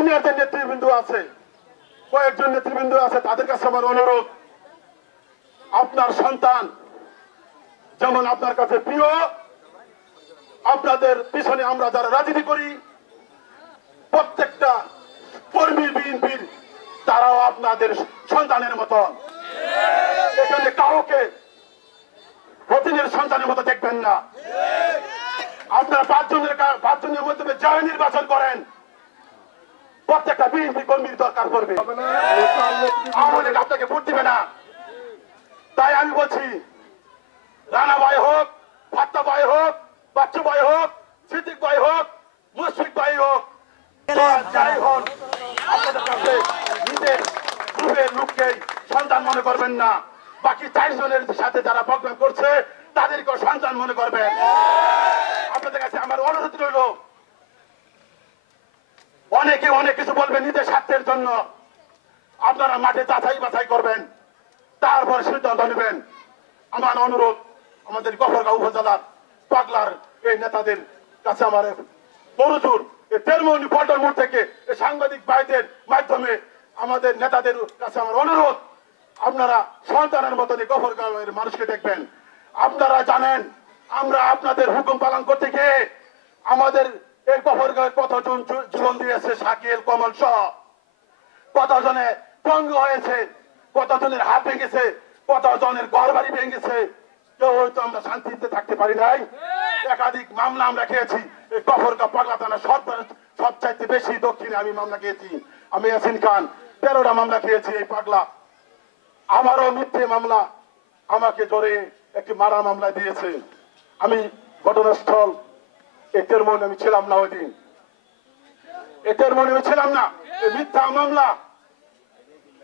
Senior যে নেতৃবৃন্দ আছে, কয়েকজন নেতৃবৃন্দ আছে, তাদের কাছে আমার অনুরোধ, আপনার সন্তান যেমন আপনার কাছে প্রিয়, আপনাদের পিছনে আমরা যারা রাজনীতি করি প্রত্যেকটা কর্মী বিএনপির তারাও আপনাদের সন্তানের মতো। এখানে কাউকে প্রতিনিধির সন্তানের মতো দেখবেন না। আপনারা পাঁচজনের মধ্যে যা নির্বাচন করেন প্রত্যেকটা বিএনপি কর্মীর দরকার পড়বে, আওয়ামী লীগ আপনাকে ভোট দিবে না। তাই আমি বলছি, রানা ভাই হোক, ফাত্তা ভাই হোক, বাচ্চু ভাই হোক, সিদ্দিক ভাই হোক, মুশফিক ভাই হোক, যাই হন, আপনাদের কাছে নিজের গ্রুপের লোককেই সন্তান মনে করবেন না। বাকি 4 জনের সাথে যারা প্রোগ্রাম করছে তাদেরকেও সন্তান মনে করবেন। আপনাদের কাছে আমার অনুরোধ রইল, অনেকে অনেক কিছু বলবেন নিজের স্বার্থের জন্য, আপনারা মাঠে যাচাই বাছাই করবেন, তারপর সিদ্ধান্ত নেবেন। আমার অনুরোধ, আমাদের গফরগাঁও উপজেলার পাগলার এই নেতাদের কাছে আমার অনুরোধ, তেরমনি পল্টন মোড় থেকে সাংবাদিক ভাইদের মাধ্যমে আমাদের নেতাদের কাছে আমার অনুরোধ, আপনারা সন্তানের মতন গফরগাঁওয়ের মানুষকে দেখবেন। আপনারা জানেন আমরা আপনাদের হুকুম পালন করতে গিয়ে আমাদের এই গফরগাঁওয়ের কতজন জীবন দিয়েছে, শাকিল, কমল সহ কতজনে পঙ্গু হয়েছে, কতজনের হাত ভেঙেছে, কতজনের ঘর বাড়ি ভেঙেছে, কেউ হয়তো আমরা শান্তিতে থাকতে পারি নাই। একাধিক মামলা আমরা খেয়েছি। এই গফরগাঁও পাগলা থানা সবচাইতে বেশি দক্ষিণে আমি মামলা খেয়েছি। আমি ইয়াসিন খান 13টা মামলা খেয়েছি। এই পাগলা আমারও মিথ্যে মামলা, আমাকে ধরে একটি মারা মামলা দিয়েছে। আমি ঘটনাস্থল এতের মনে আমি ছিলাম না, ওই দিন এতের মনে আমি ছিলাম না। এই মিথ্যা মামলা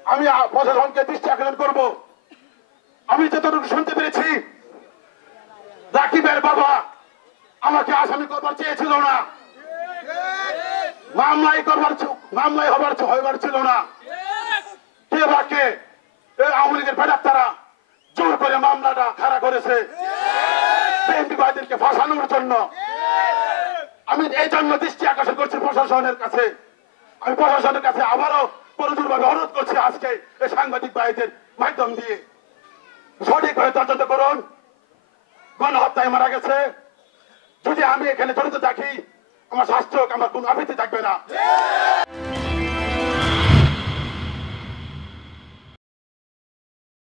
আমি প্রশাসনকে দৃষ্টি আকর্ষণ করব। আমি যতটুকু শুনতে পেরেছি, রাকিবের বাবা আমাকে আসামি করবার চেয়েছিল না, মামলায় হবার ছিল না। কে বাকে আওয়ামী লীগের বেড়াত্তারা জোর করে মামলাটা খাড়া করেছে বিএনপি ভাইদেরকে ফাঁসানোর জন্য। আমি এই জন্য দৃষ্টি আকর্ষণ করছি প্রশাসনের কাছে। আমি প্রশাসনের কাছে আবারও পরিদূরভাবে অনুরোধ করছি, আজকে এই সাংবাদিক ভাইদের মাধ্যম দিয়ে সঠিকভাবে তদন্ত করুন। গণহত্যায় মারা গেছে, যদি আমি এখানে জড়িত থাকি আমার স্বাস্থ্য, আমার কোন আপত্তি থাকবে না।